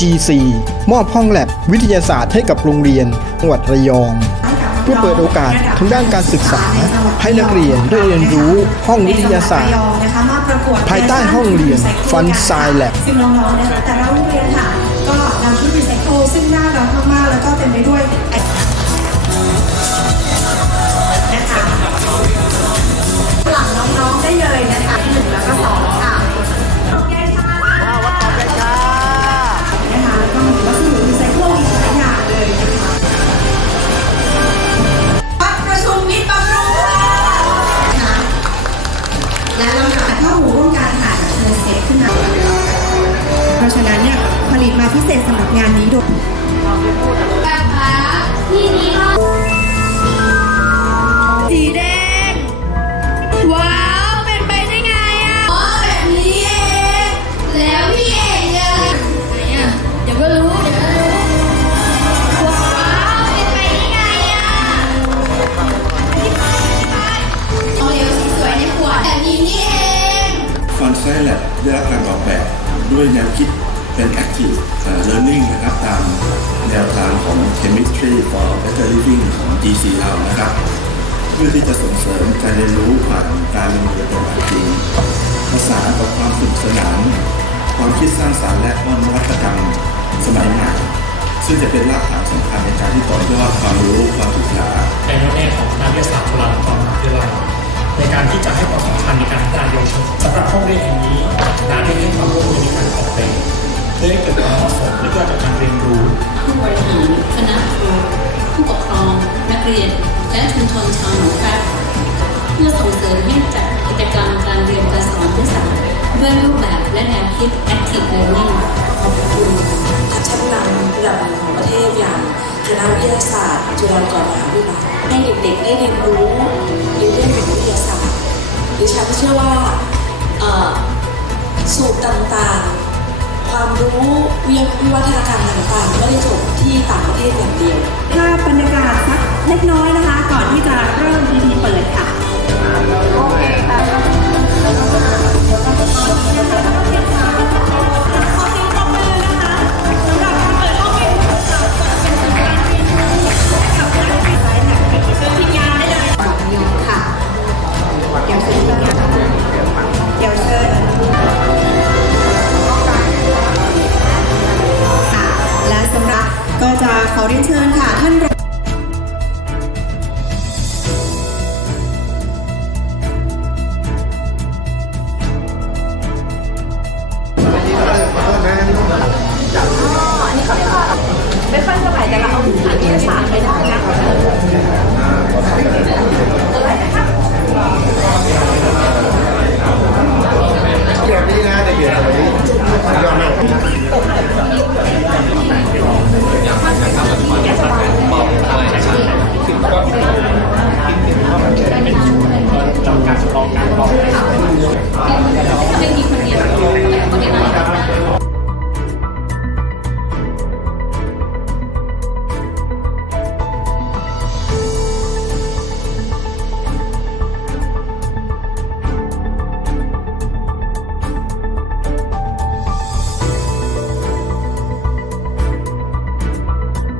GC มอบห้องแลบวิทยาศาสตร์ให้กับโรงเรียนจังหวัดระยอง เพื่อเปิดโอกาสทางด้านการศึกษา ให้นักเรียนได้เรียนรู้ห้องวิทยาศาสตร์ ภายใต้ห้องเรียน Fun Science Lab ซึ่งน้องๆนะคะแต่ละโรงเรียนค่ะก็นำชุดรีไซเคิลซึ่งน่ารักมากๆแล้วก็เต็มไปด้วย นั้นเนี่ยผลิตมาพิเศษสำหรับงานนี้โดยสีแดง ว้าว เป็นไปได้ไงอะอ๋อแบบนี้เอง แล้วพี่เอกเนี่ยไหนอะเดี๋ยวก็รู้ เดี๋ยวก็รู้ ว้าว เป็นไปได้ไงอะเอาเหลวสีสวยในขวดแบบนี้นี่เอง ฟอนไซแลบได้รับการออกแบบด้วยแนวคิด เป็น Active Learning นะครับตามแนวทางของ Chemistry for Better Living ของ GC เรานะครับ เพื่อที่จะส่งเสริมการเรียนรู้ผ่านการลงมือปฏิบัติจริงผสานกับความสนุกสนาน ความคิดสร้างสรรค์และนวัตกรรมสมัยใหม่ซึ่งจะเป็นรากฐานสำคัญในการที่ต่อยอดความรู้ความศึกษาในแง่ของคณะวิทยาศาสตร์จุฬาลงกรณ์มหาวิทยาลัยในการที่จะให้ความสำคัญในการพัฒนา แบบและแนวคิด Active Learning ขอบคุณชั้นนำระดับหนึ่งของประเทศอย่างคณะวิทยาศาสตร์จุฬาลงกรณ์มหาวิทยาลัยให้เด็กๆได้เรียนรู้ในเรื่องของวิทยาศาสตร์ดิฉันเชื่อว่าเอ่อสูตรต่างๆ ความรู้วิวิวัฒนาการต่างๆไม่ได้จบที่ต่างประเทศอย่างเดียวภาพบรรยากาศสัก จะข